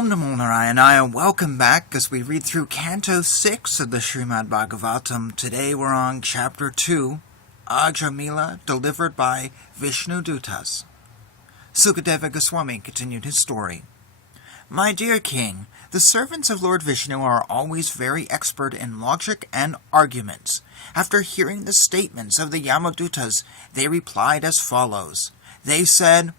Om Namo Narayana, welcome back as we read through Canto 6 of the Srimad Bhagavatam. Today we're on Chapter 2, Ajamila, delivered by Vishnudutas. Sukadeva Goswami continued his story. My dear king, the servants of Lord Vishnu are always very expert in logic and arguments. After hearing the statements of the Yamadutas, they replied as follows. They said,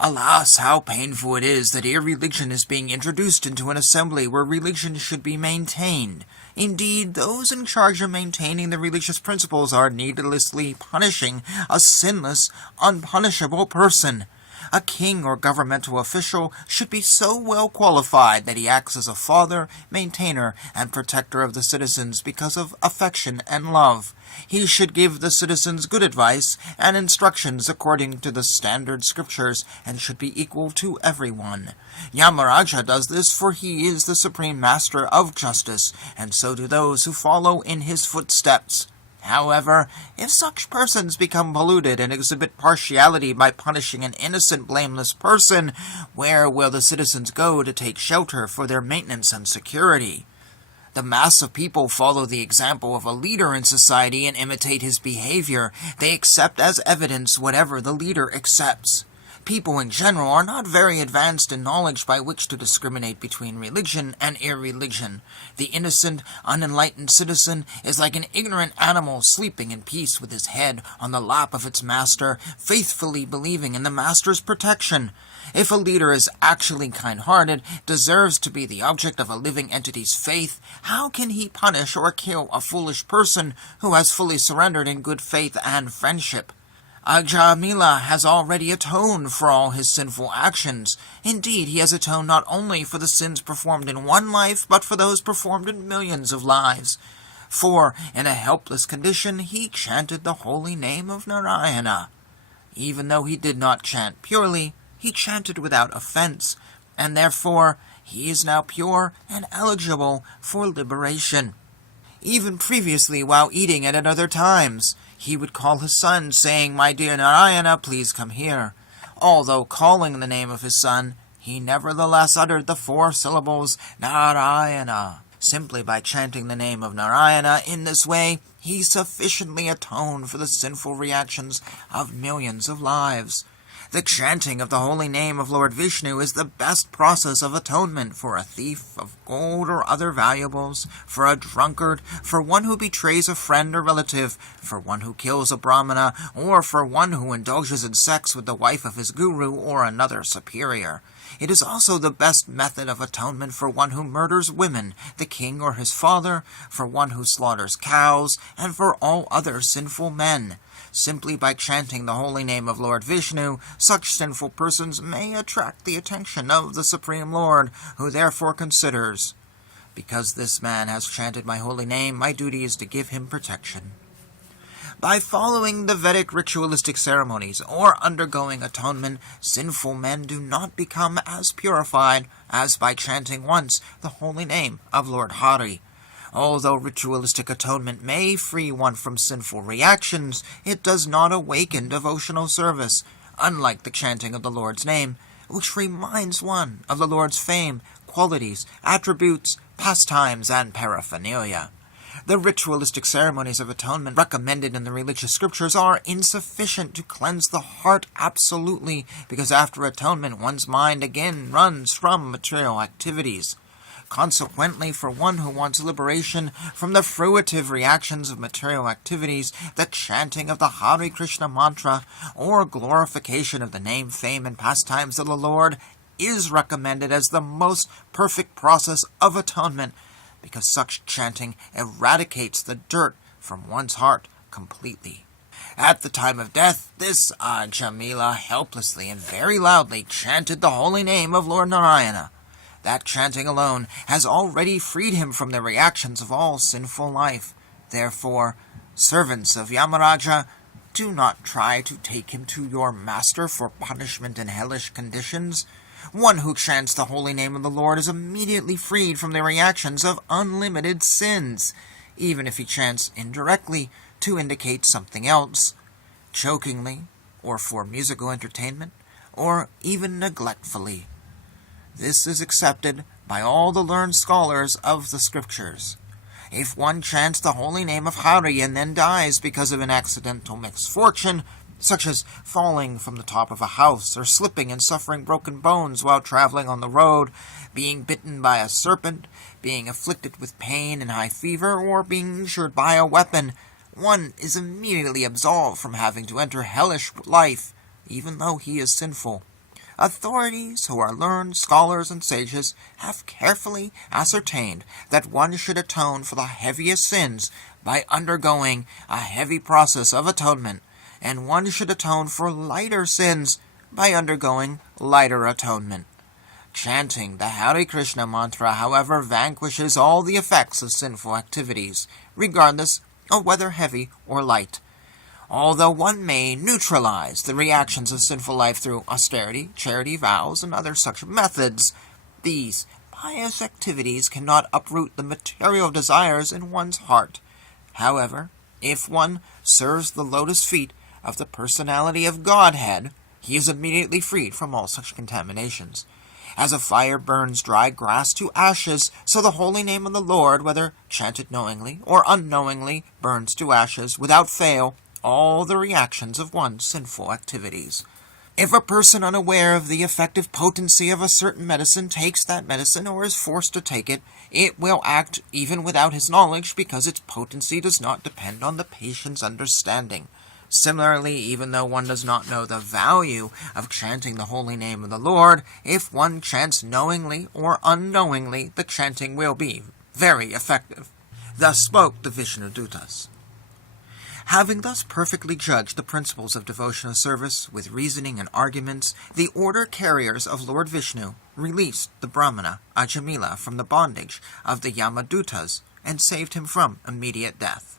Alas, how painful it is that irreligion is being introduced into an assembly where religion should be maintained. Indeed, those in charge of maintaining the religious principles are needlessly punishing a sinless, unpunishable person. A king or governmental official should be so well qualified that he acts as a father, maintainer, and protector of the citizens because of affection and love. He should give the citizens good advice and instructions according to the standard scriptures and should be equal to everyone. Yamaraja does this for he is the supreme master of justice, and so do those who follow in his footsteps. However, if such persons become polluted and exhibit partiality by punishing an innocent, blameless person, where will the citizens go to take shelter for their maintenance and security? The mass of people follow the example of a leader in society and imitate his behavior. They accept as evidence whatever the leader accepts. People in general are not very advanced in knowledge by which to discriminate between religion and irreligion. The innocent, unenlightened citizen is like an ignorant animal sleeping in peace with his head on the lap of its master, faithfully believing in the master's protection. If a leader is actually kind-hearted, deserves to be the object of a living entity's faith, how can he punish or kill a foolish person who has fully surrendered in good faith and friendship? Ajamila has already atoned for all his sinful actions. Indeed, he has atoned not only for the sins performed in one life, but for those performed in millions of lives. For, in a helpless condition, he chanted the holy name of Narayana. Even though he did not chant purely, he chanted without offense, and therefore he is now pure and eligible for liberation. Even previously, while eating and at other times, he would call his son, saying, My dear Narayana, please come here. Although calling the name of his son, he nevertheless uttered the 4 syllables, Narayana. Simply by chanting the name of Narayana in this way, he sufficiently atoned for the sinful reactions of millions of lives. The chanting of the holy name of Lord Vishnu is the best process of atonement for a thief of gold or other valuables, for a drunkard, for one who betrays a friend or relative, for one who kills a brahmana, or for one who indulges in sex with the wife of his guru or another superior. It is also the best method of atonement for one who murders women, the king or his father, for one who slaughters cows, and for all other sinful men. Simply by chanting the holy name of Lord Vishnu, such sinful persons may attract the attention of the Supreme Lord, who therefore considers, Because this man has chanted my holy name, my duty is to give him protection. By following the Vedic ritualistic ceremonies or undergoing atonement, sinful men do not become as purified as by chanting once the holy name of Lord Hari. Although ritualistic atonement may free one from sinful reactions, it does not awaken devotional service, unlike the chanting of the Lord's name, which reminds one of the Lord's fame, qualities, attributes, pastimes, and paraphernalia. The ritualistic ceremonies of atonement recommended in the religious scriptures are insufficient to cleanse the heart absolutely, because after atonement one's mind again runs from material activities. Consequently, for one who wants liberation from the fruitive reactions of material activities, the chanting of the Hare Krishna mantra, or glorification of the name, fame, and pastimes of the Lord is recommended as the most perfect process of atonement, because such chanting eradicates the dirt from one's heart completely. At the time of death, this Ajamila helplessly and very loudly chanted the holy name of Lord Narayana. That chanting alone has already freed him from the reactions of all sinful life. Therefore, servants of Yamaraja, do not try to take him to your master for punishment in hellish conditions. One who chants the holy name of the Lord is immediately freed from the reactions of unlimited sins, even if he chants indirectly to indicate something else, jokingly, or for musical entertainment, or even neglectfully. This is accepted by all the learned scholars of the scriptures. If one chants the holy name of Hari and then dies because of an accidental misfortune, such as falling from the top of a house, or slipping and suffering broken bones while traveling on the road, being bitten by a serpent, being afflicted with pain and high fever, or being injured by a weapon, one is immediately absolved from having to enter hellish life, even though he is sinful. Authorities who are learned scholars and sages have carefully ascertained that one should atone for the heaviest sins by undergoing a heavy process of atonement, and one should atone for lighter sins by undergoing lighter atonement. Chanting the Hare Krishna mantra, however, vanquishes all the effects of sinful activities, regardless of whether heavy or light. Although one may neutralize the reactions of sinful life through austerity, charity vows, and other such methods, these pious activities cannot uproot the material desires in one's heart. However, if one serves the lotus feet of the personality of Godhead, he is immediately freed from all such contaminations. As a fire burns dry grass to ashes, so the holy name of the Lord, whether chanted knowingly or unknowingly, burns to ashes without fail all the reactions of one's sinful activities. If a person unaware of the effective potency of a certain medicine takes that medicine or is forced to take it, it will act even without his knowledge because its potency does not depend on the patient's understanding. Similarly, even though one does not know the value of chanting the holy name of the Lord, if one chants knowingly or unknowingly, the chanting will be very effective. Thus spoke the Vishnudutas. Having thus perfectly judged the principles of devotional service with reasoning and arguments, the order carriers of Lord Vishnu released the Brahmana Ajamila from the bondage of the Yamadutas and saved him from immediate death.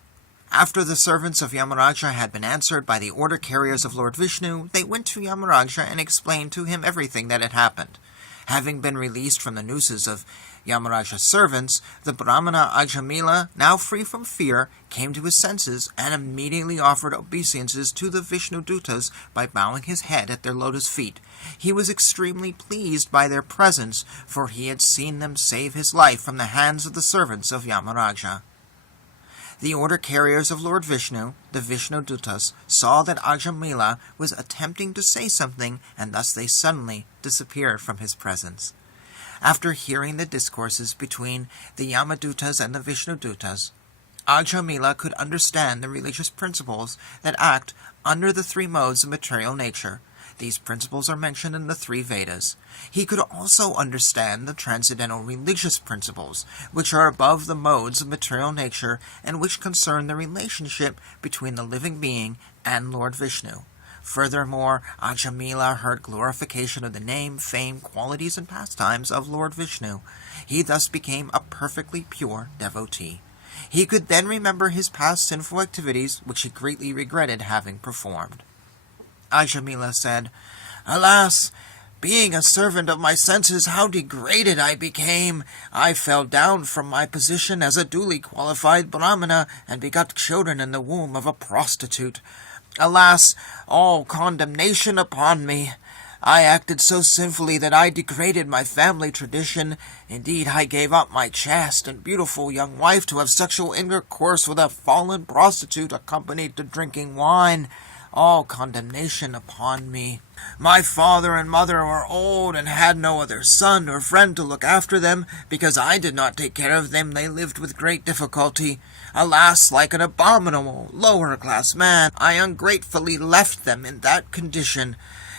After the servants of Yamaraja had been answered by the order carriers of Lord Vishnu, they went to Yamaraja and explained to him everything that had happened. Having been released from the nooses of Yamaraja's servants, the Brahmana Ajamila, now free from fear, came to his senses and immediately offered obeisances to the Vishnudutas by bowing his head at their lotus feet. He was extremely pleased by their presence, for he had seen them save his life from the hands of the servants of Yamaraja. The order carriers of Lord Vishnu, the Vishnudutas, saw that Ajamila was attempting to say something, and thus they suddenly disappeared from his presence. After hearing the discourses between the Yamadutas and the Vishnudutas, Ajamila could understand the religious principles that act under the three modes of material nature. These principles are mentioned in the three Vedas. He could also understand the transcendental religious principles, which are above the modes of material nature and which concern the relationship between the living being and Lord Vishnu. Furthermore, Ajamila heard glorification of the name, fame, qualities, and pastimes of Lord Vishnu. He thus became a perfectly pure devotee. He could then remember his past sinful activities, which he greatly regretted having performed. Ajamila said, "Alas, being a servant of my senses, how degraded I became! I fell down from my position as a duly qualified Brahmana and begot children in the womb of a prostitute. Alas, all condemnation upon me! I acted so sinfully that I degraded my family tradition. Indeed, I gave up my chaste and beautiful young wife to have sexual intercourse with a fallen prostitute accompanied to drinking wine. All condemnation upon me. My father and mother were old and had no other son or friend to look after them. Because I did not take care of them, they lived with great difficulty. Alas, like an abominable lower-class man, I ungratefully left them in that condition.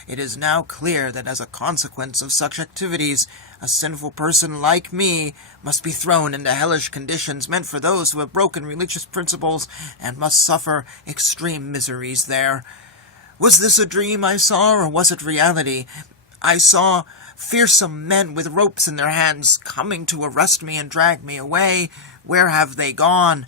It is now clear that as a consequence of such activities, a sinful person like me must be thrown into hellish conditions meant for those who have broken religious principles and must suffer extreme miseries there. Was this a dream I saw, or was it reality? I saw fearsome men with ropes in their hands coming to arrest me and drag me away. Where have they gone?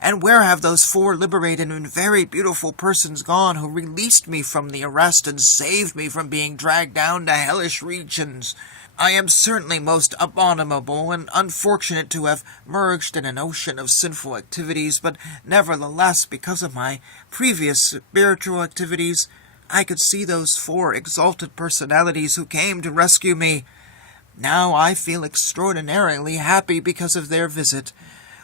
And where have those 4 liberated and very beautiful persons gone who released me from the arrest and saved me from being dragged down to hellish regions? I am certainly most abominable and unfortunate to have merged in an ocean of sinful activities, but nevertheless, because of my previous spiritual activities, I could see those 4 exalted personalities who came to rescue me. Now I feel extraordinarily happy because of their visit.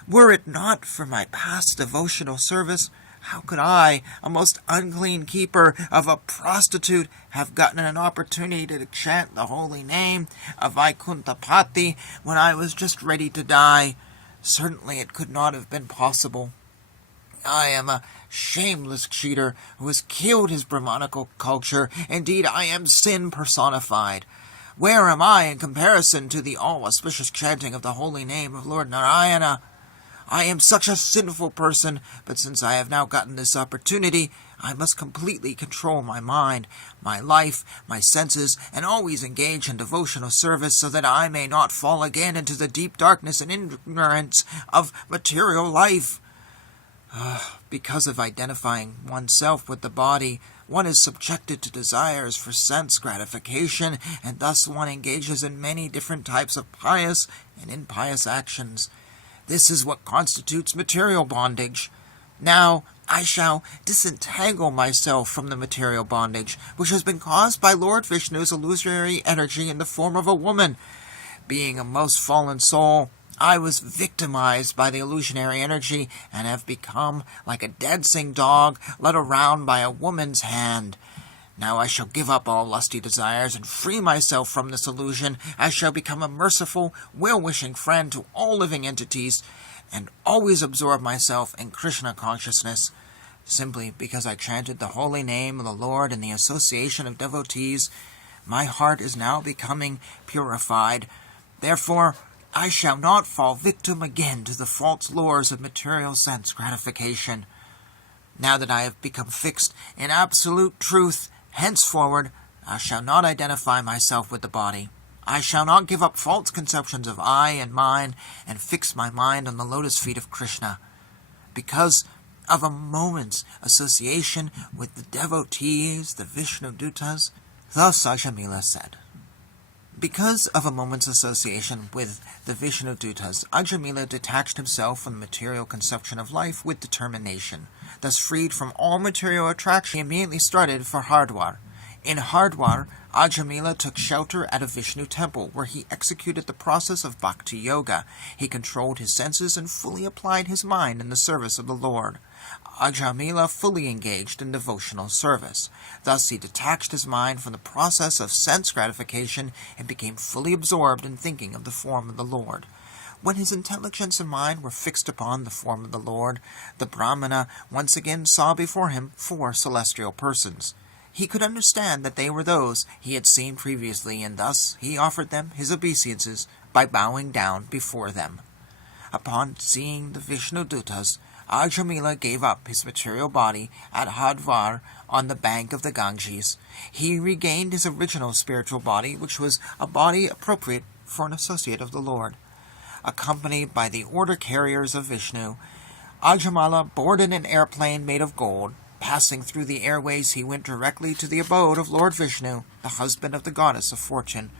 Were it not for my past devotional service, how could I, a most unclean keeper of a prostitute, have gotten an opportunity to chant the holy name of Vaikuntapati when I was just ready to die? Certainly it could not have been possible. I am a shameless cheater who has killed his Brahmanical culture. Indeed, I am sin personified. Where am I in comparison to the all-auspicious chanting of the holy name of Lord Narayana? I am such a sinful person, but since I have now gotten this opportunity, I must completely control my mind, my life, my senses, and always engage in devotional service so that I may not fall again into the deep darkness and ignorance of material life. Because of identifying oneself with the body, one is subjected to desires for sense gratification, and thus one engages in many different types of pious and impious actions. This is what constitutes material bondage. Now I shall disentangle myself from the material bondage, which has been caused by Lord Vishnu's illusory energy in the form of a woman. Being a most fallen soul, I was victimized by the illusionary energy and have become like a dancing dog led around by a woman's hand. Now I shall give up all lusty desires and free myself from this illusion. I shall become a merciful, well-wishing friend to all living entities and always absorb myself in Krishna consciousness. Simply because I chanted the holy name of the Lord in the association of devotees, my heart is now becoming purified. Therefore, I shall not fall victim again to the false lures of material sense gratification. Now that I have become fixed in absolute truth, henceforward, I shall not identify myself with the body. I shall not give up false conceptions of I and mine and fix my mind on the lotus feet of Krishna. Because of a moment's association with the devotees, the Vishnudutas, thus Ajamila said. Because of a moment's association with the Vishnudutas, Ajamila detached himself from the material conception of life with determination. Thus freed from all material attraction, he immediately started for Hardwar. In Hardwar, Ajamila took shelter at a Vishnu temple, where he executed the process of bhakti yoga. He controlled his senses and fully applied his mind in the service of the Lord. Ajamila fully engaged in devotional service. Thus he detached his mind from the process of sense gratification and became fully absorbed in thinking of the form of the Lord. When his intelligence and mind were fixed upon the form of the Lord, the Brahmana once again saw before him 4 celestial persons. He could understand that they were those he had seen previously, and thus he offered them his obeisances by bowing down before them. Upon seeing the Vishnudutas, Ajamila gave up his material body at Hardwar on the bank of the Ganges. He regained his original spiritual body, which was a body appropriate for an associate of the Lord. Accompanied by the order carriers of Vishnu, Ajamila boarded an airplane made of gold. Passing through the airways, he went directly to the abode of Lord Vishnu, the husband of the goddess of fortune.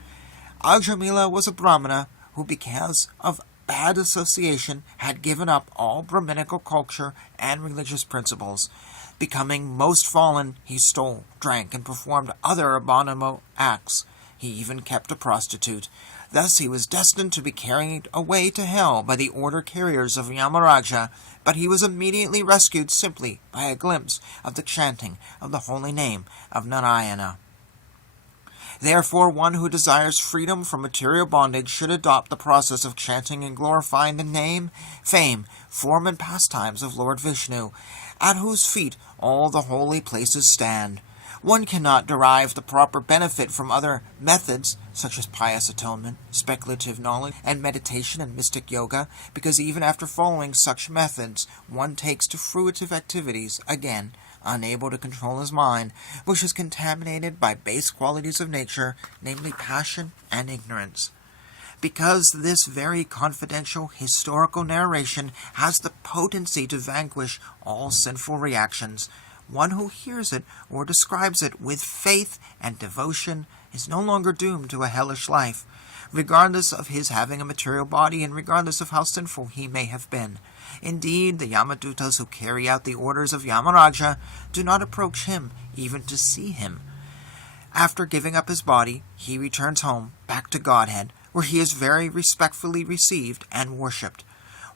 Ajamila was a Brahmana who, because of bad association, had given up all Brahminical culture and religious principles. Becoming most fallen, he stole, drank, and performed other abominable acts. He even kept a prostitute. Thus he was destined to be carried away to hell by the order carriers of Yamaraja, but he was immediately rescued simply by a glimpse of the chanting of the holy name of Narayana. Therefore, one who desires freedom from material bondage should adopt the process of chanting and glorifying the name, fame, form, and pastimes of Lord Vishnu, at whose feet all the holy places stand. One cannot derive the proper benefit from other methods, such as pious atonement, speculative knowledge, and meditation and mystic yoga, because even after following such methods, one takes to fruitive activities, again, unable to control his mind, which is contaminated by base qualities of nature, namely passion and ignorance. Because this very confidential historical narration has the potency to vanquish all sinful reactions, one who hears it or describes it with faith and devotion is no longer doomed to a hellish life, regardless of his having a material body and regardless of how sinful he may have been. Indeed, the Yamadutas who carry out the orders of Yamaraja do not approach him even to see him. After giving up his body, he returns home, back to Godhead, where he is very respectfully received and worshipped.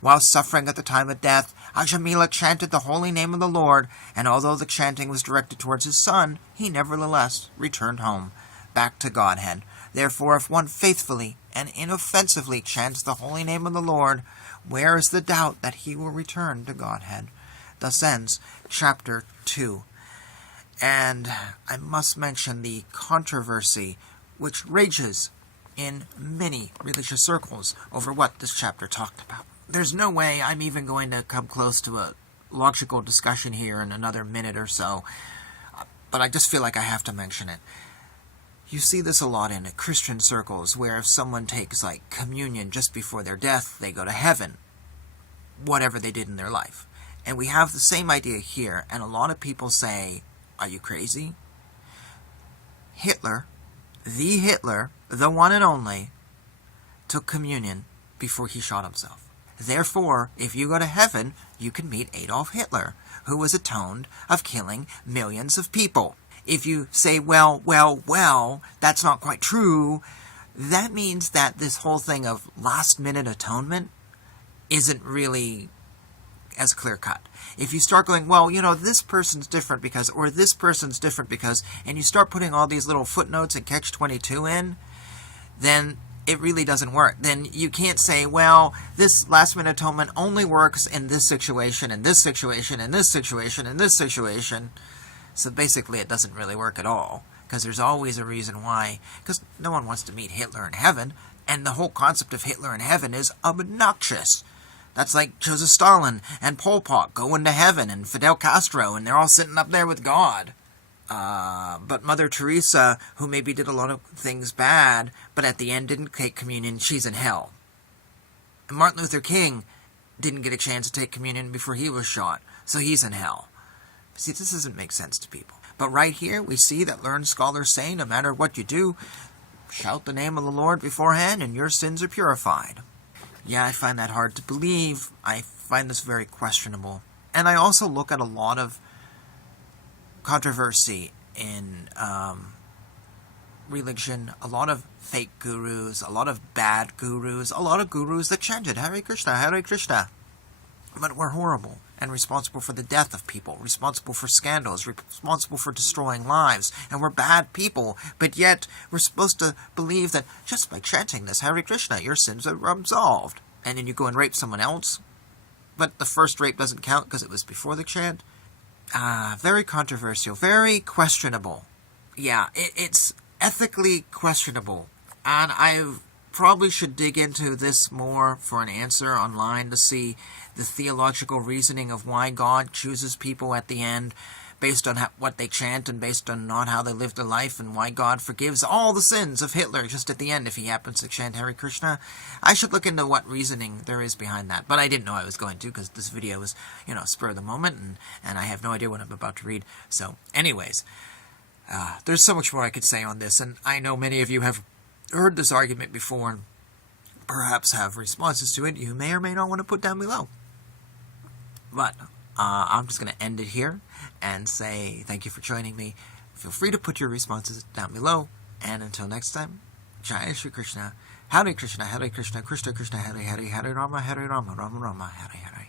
While suffering at the time of death, Ajamila chanted the holy name of the Lord, and although the chanting was directed towards his son, he nevertheless returned home, back to Godhead. Therefore, if one faithfully and inoffensively chants the holy name of the Lord, where is the doubt that he will return to Godhead? Thus ends chapter 2. And I must mention the controversy which rages in many religious circles over what this chapter talked about. There's no way I'm even going to come close to a logical discussion here in another minute or so, but I just feel like I have to mention it. You see this a lot in Christian circles, where if someone takes like communion just before their death, they go to heaven, whatever they did in their life. And we have the same idea here, and a lot of people say, are you crazy? Hitler, the one and only, took communion before he shot himself. Therefore, if you go to heaven, you can meet Adolf Hitler, who was atoned of killing millions of people. If you say, well, that's not quite true, that means that this whole thing of last-minute atonement isn't really as clear-cut. If you start going, well, this person's different because, or this person's different because, and you start putting all these little footnotes and catch-22 in, then it really doesn't work. Then you can't say, well, this last-minute atonement only works in this situation, and this situation, and this situation, and this situation. So basically it doesn't really work at all, because there's always a reason why. Because no one wants to meet Hitler in heaven, and the whole concept of Hitler in heaven is obnoxious. That's like Joseph Stalin and Pol Pot going to heaven, and Fidel Castro, and they're all sitting up there with God. But Mother Teresa, who maybe did a lot of things bad, but at the end didn't take communion, she's in hell. And Martin Luther King didn't get a chance to take communion before he was shot, so he's in hell. See, this doesn't make sense to people. But right here, we see that learned scholars say, no matter what you do, shout the name of the Lord beforehand, and your sins are purified. Yeah, I find that hard to believe. I find this very questionable. And I also look at a lot of controversy in religion, a lot of fake gurus, a lot of bad gurus, a lot of gurus that chanted Hare Krishna, but were horrible and responsible for the death of people, responsible for scandals, responsible for destroying lives, and we're bad people, but yet we're supposed to believe that just by chanting this Hare Krishna, your sins are absolved. And then you go and rape someone else, but the first rape doesn't count because it was before the chant. Very controversial, very questionable. Yeah, it's ethically questionable, and I probably should dig into this more for an answer online to see the theological reasoning of why God chooses people at the end based on what they chant and based on not how they live their life, and why God forgives all the sins of Hitler just at the end if he happens to chant Hare Krishna. I should look into what reasoning there is behind that, but I didn't know I was going to because this video was, spur of the moment, and I have no idea what I'm about to read. So, anyways, there's so much more I could say on this, and I know many of you have heard this argument before and perhaps have responses to it you may or may not want to put down below. But I'm just going to end it here and say thank you for joining me. Feel free to put your responses down below. And until next time, Jai Shri Krishna, Hare Krishna, Krishna Krishna, Hare Hare, Hare Rama, Rama Rama, Hare Hare.